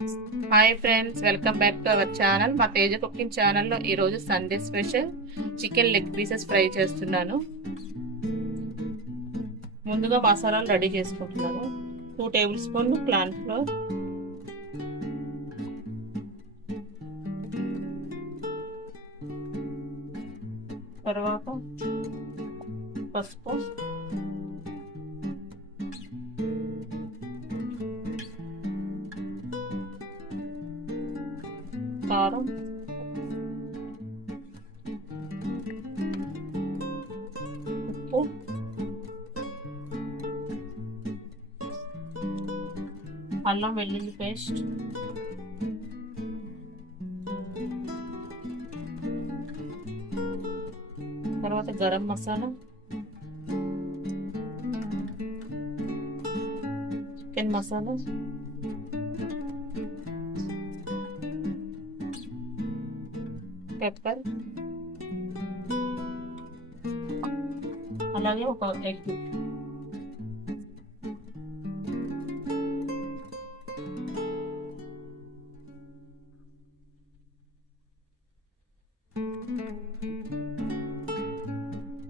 Hi friends, welcome back to our channel. మా తేజ కుకింగ్ ఛానల్లో ఈరోజు Sunday special chicken leg pieces fry చేస్తున్నాను. ముందుగా మసాలాలు రెడీ చేసుకుంటున్నాను. 2 టేబుల్ స్పూన్లు కార్న్ ఫ్లోర్, తర్వాత పసుపు, కారం, ఉప్పు, అల్లం వెల్లుల్లి పేస్ట్, తర్వాత గరం మసాలా, చికెన్ మసాలా, పెప్పర్, అలాగే ఒక ఎగ్.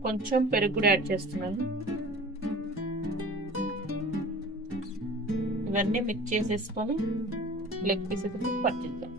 కొంచెం పెరుగు కూడా యాడ్ చేస్తున్నాను. ఇవన్నీ మిక్స్ చేసేసుకొని లెగ్ పీసెస్ పట్టిద్దాం.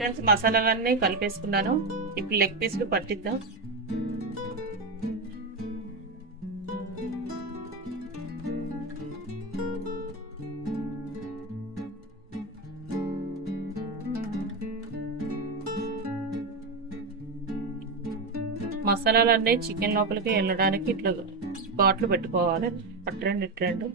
ఫ్రెండ్స్, మసాలాలన్నీ కలిపేసుకున్నాను. ఇప్పుడు లెగ్ పీస్లు పట్టిద్దాం. మసాలాలన్నీ చికెన్ లోపలికి వెళ్ళడానికి ఇట్లా ఘాట్లు పెట్టుకోవాలి. అట్రెండు ఇట్రెండు.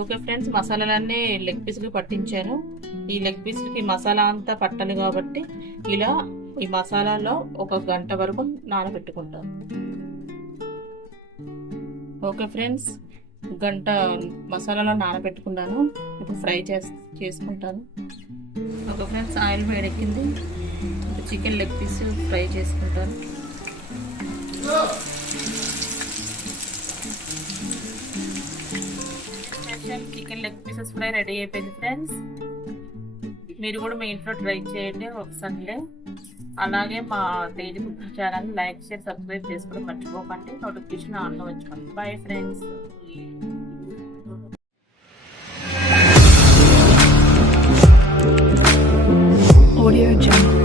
ఓకే ఫ్రెండ్స్, మసాలాలన్నీ లెగ్ పీస్కి పట్టించాను. ఈ లెగ్ పీస్కి మసాలా అంతా పట్టాలి కాబట్టి ఇలా ఈ మసాలాలో 1 గంట వరకు నానబెట్టుకుంటాను. ఓకే ఫ్రెండ్స్, గంట మసాలాలో నానబెట్టుకున్నాను. ఇప్పుడు ఫ్రై చేసుకుంటాను. ఓకే ఫ్రెండ్స్, ఆయిల్ వేడెక్కింది. చికెన్ లెగ్ పీస్ ఫ్రై చేసుకుంటాను. Chicken leg pieces fry ready అయిపోయింది ఫ్రెండ్స్. మీరు కూడా మీ ఇంట్లో ట్రై చేయండి ఒక సండే. అలాగే మా Teja cooking channel like, share, subscribe చేసుకోవడం మర్చిపోకండి. నోటిఫికేషన్ ఆన్లో ఉంచుకోండి. Bye friends. Audio Jungle.